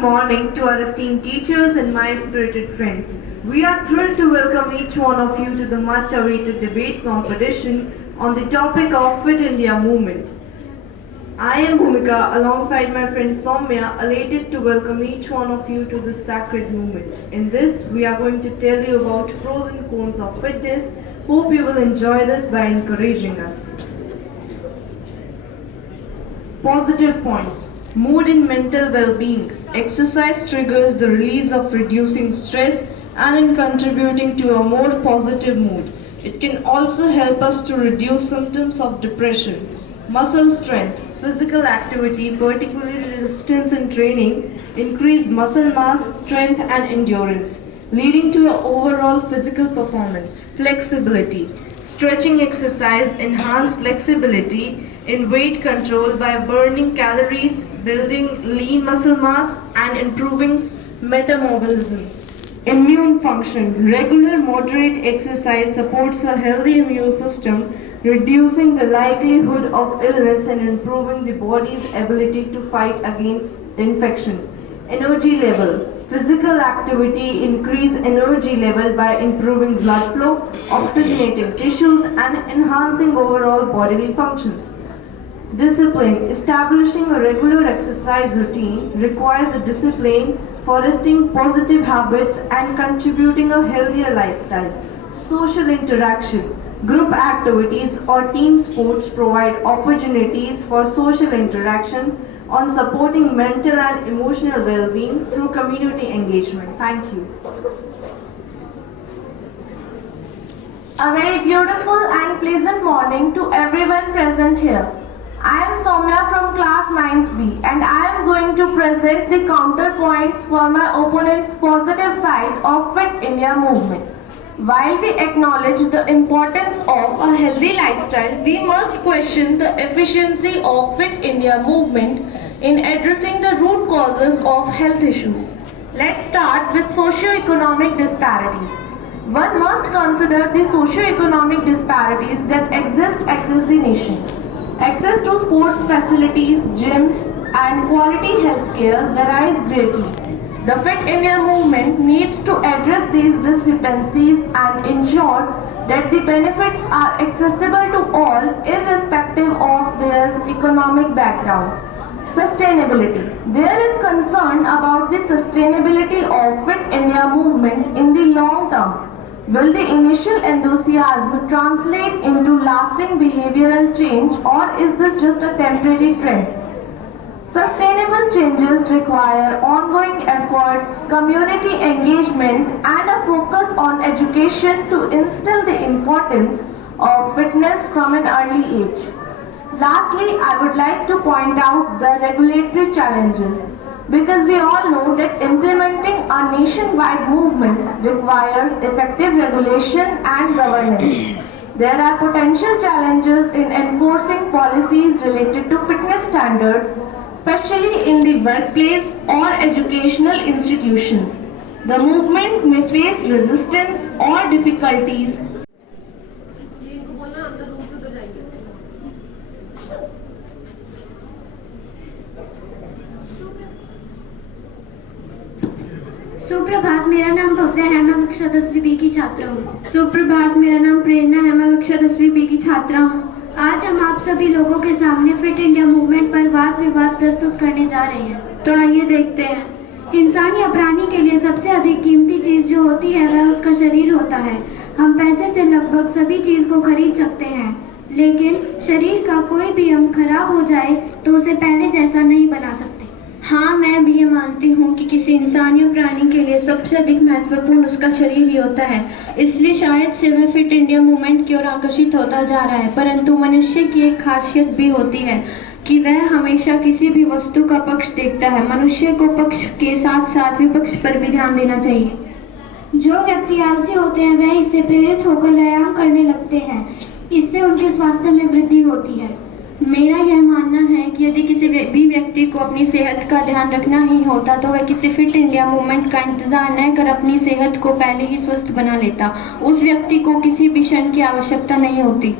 morning to our esteemed teachers and my spirited friends. We are thrilled to welcome each one of you to the much awaited debate competition on the topic of Fit India movement. I am Bhumika alongside my friend Soumya, elated to welcome each one of you to this sacred movement. In this, we are going to tell you about pros and cons of fitness. Hope you will enjoy this by encouraging us. Positive points. Mood and mental well-being. Exercise triggers the release of reducing stress and in contributing to a more positive mood. It can also help us to reduce symptoms of depression. Muscle strength. Physical activity, particularly resistance and training, increase muscle mass, strength and endurance, leading to an overall physical performance. Flexibility. Stretching exercise enhance flexibility in weight control by burning calories, building lean muscle mass and improving metabolism. Immune function. Regular moderate exercise supports a healthy immune system, reducing the likelihood of illness and improving the body's ability to fight against infection. Energy level. Physical activity increase energy level by improving blood flow, oxygenating tissues and enhancing overall bodily functions. Discipline. Establishing a regular exercise routine requires a discipline, fostering positive habits and contributing a healthier lifestyle. Social interaction. Group activities or team sports provide opportunities for social interaction on supporting mental and emotional well-being through community engagement. Thank you. A very beautiful and pleasant morning to everyone present here. I am Soumya from class 9th B and I am going to present the counterpoints for my opponent's positive side of Fit India movement. While we acknowledge the importance of a healthy lifestyle, we must question the efficiency of Fit India movement in addressing the root causes of health issues. Let's start with socio-economic disparities. One must consider the socio-economic disparities that exist across the nation. Access to sports facilities, gyms, and quality health care varies greatly. The Fit India movement needs to address these discrepancies and ensure that the benefits are accessible to all irrespective of their economic background. Sustainability. There is concern about the sustainability of Fit India movement in the long term. Will the initial enthusiasm translate into lasting behavioral change or is this just a temporary trend? Sustainable changes require ongoing efforts, community engagement and a focus on education to instill the importance of fitness from an early age. Lastly, I would like to point out the regulatory challenges because we all know that implementing a nationwide movement requires effective regulation and governance. There are potential challenges in enforcing policies related to fitness standards, especially in the workplace or educational institutions. The movement may face resistance or difficulties. सुप्रभात, मेरा नाम भव्या है, मैं कक्षा 10वीं बी की छात्रा हूँ। सुप्रभात, मेरा नाम प्रेरणा है, मैं कक्षा 10वीं बी की छात्रा हूँ। आज हम आप सभी लोगों के सामने फिट इंडिया मूवमेंट पर वाद विवाद प्रस्तुत करने जा रहे हैं। तो आइए देखते हैं। इंसान या प्राणी के लिए सबसे अधिक कीमती चीज जो होती है वह उसका शरीर होता है। हम पैसे से लगभग सभी चीज को खरीद सकते हैं, लेकिन शरीर का कोई भी अंग खराब हो जाए तो उसे पहले जैसा नहीं बना सकते। हाँ, मैं भी ये मानती हूँ कि किसी इंसान या प्राणी के लिए सबसे अधिक महत्वपूर्ण उसका शरीर ही होता है। इसलिए शायद से वह फिट इंडिया मूवमेंट की ओर आकर्षित होता जा रहा है। परंतु मनुष्य की एक खासियत भी होती है कि वह हमेशा किसी भी वस्तु का पक्ष देखता है। मनुष्य को पक्ष के साथ साथ विपक्ष पर भी ध्यान देना चाहिए। जो व्यक्ति आलसी होते हैं वह इससे प्रेरित होकर व्यायाम करने लगते हैं। इससे उनके स्वास्थ्य में वृद्धि होती है। मेरा यह मानना है कि यदि किसी भी व्यक्ति को अपनी सेहत का ध्यान रखना ही होता तो वह किसी फिट इंडिया मूवमेंट का इंतजार न कर अपनी सेहत को पहले ही स्वस्थ बना लेता। उस व्यक्ति को किसी भी क्षण की आवश्यकता नहीं होती।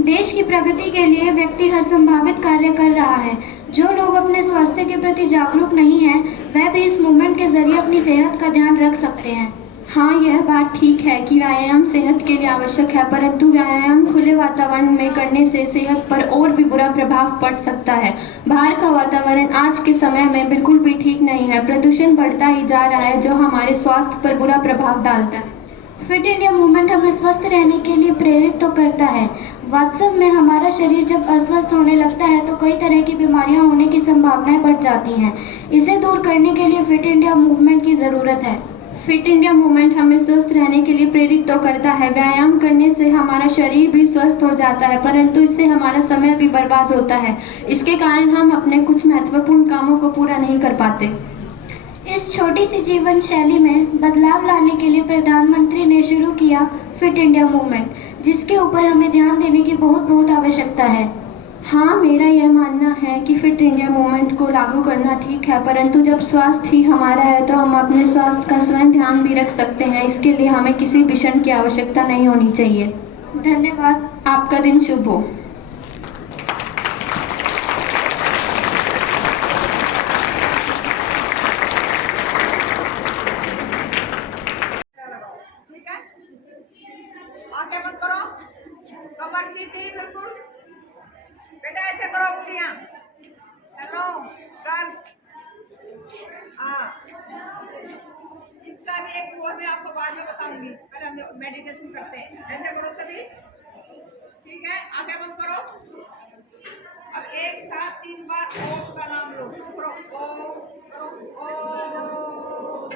देश की प्रगति के लिए व्यक्ति हर संभावित कार्य कर रहा है। जो लोग अपने स्वास्थ्य के प्रति जागरूक नहीं हैं, वह भी इस मूवमेंट के जरिए अपनी सेहत का ध्यान रख सकते हैं। हाँ, यह बात ठीक है कि व्यायाम सेहत के लिए आवश्यक है, परंतु व्यायाम खुले वातावरण में करने से सेहत पर और भी बुरा प्रभाव पड़ सकता है। बाहर का वातावरण आज के समय में बिल्कुल भी ठीक नहीं है। प्रदूषण बढ़ता ही जा रहा है, जो हमारे स्वास्थ्य पर बुरा प्रभाव डालता है। फिट इंडिया मूवमेंट हमें स्वस्थ रहने के लिए प्रेरित तो करता है। वास्तव में हमारा शरीर जब अस्वस्थ होने लगता है तो कई तरह की बीमारियां होने की संभावनाएं बढ़ जाती हैं। इसे दूर करने के लिए फिट इंडिया मूवमेंट की जरूरत है। फिट इंडिया मूवमेंट हमें स्वस्थ रहने के लिए प्रेरित तो करता है। व्यायाम करने से हमारा शरीर भी स्वस्थ हो जाता है, परंतु इससे हमारा समय भी बर्बाद होता है। इसके कारण हम अपने कुछ महत्वपूर्ण कामों को पूरा नहीं कर पाते। इस छोटी सी जीवन शैली में बदलाव लाने के लिए प्रधानमंत्री ने शुरू किया फिट इंडिया मूवमेंट, जिसके ऊपर हमें ध्यान देने की बहुत आवश्यकता है। हाँ, मेरा यह मानना है कि फिट इंडिया मूवमेंट को लागू करना ठीक है, परंतु जब स्वास्थ्य ही हमारा है तो हम अपने स्वास्थ्य का स्वयं ध्यान भी रख सकते हैं। इसके लिए हमें किसी मिशन की आवश्यकता नहीं होनी चाहिए। धन्यवाद। आपका दिन शुभ हो। आंखें बंद करो, कमर सीधी बिल्कुल। बेटा ऐसे करो उंगलियां। हेलो गर्ल्स, हाँ, इसका भी एक वो मैं आपको बाद में बताऊंगी। पहले हम मेडिटेशन करते हैं। ऐसे करो सभी, ठीक है? आंखें बंद करो। अब एक साथ 3 बार ओम का नाम लो। शुरू करो। ओम करो। ओम।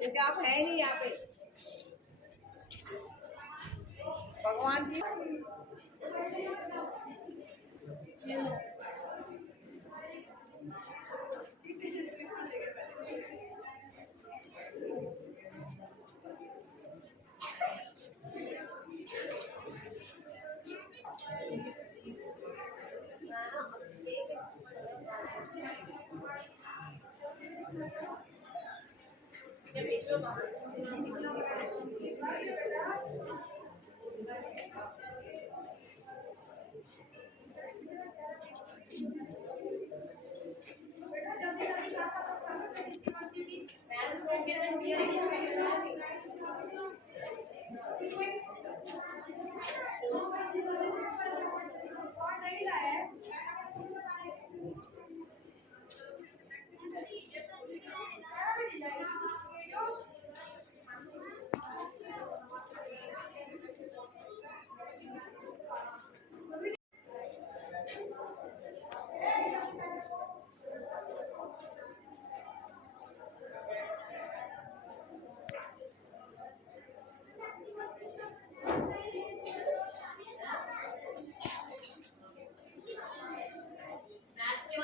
जैसे आप है नहीं यहाँ पे भगवान की।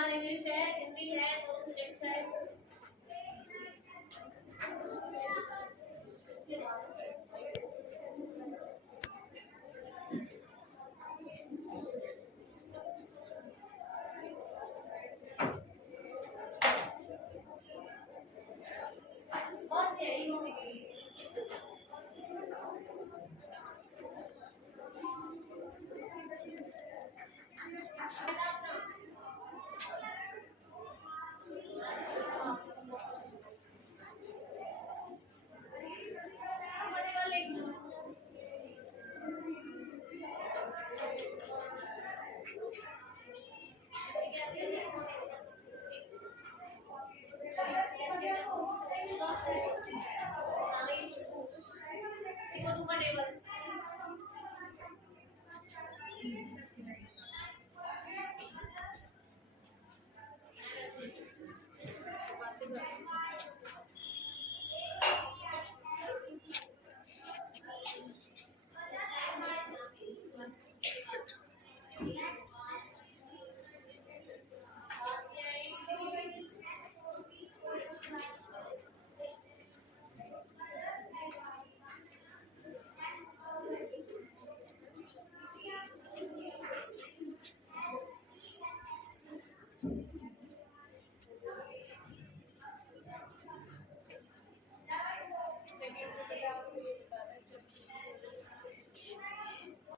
इंग्लिश है, हिंदी है,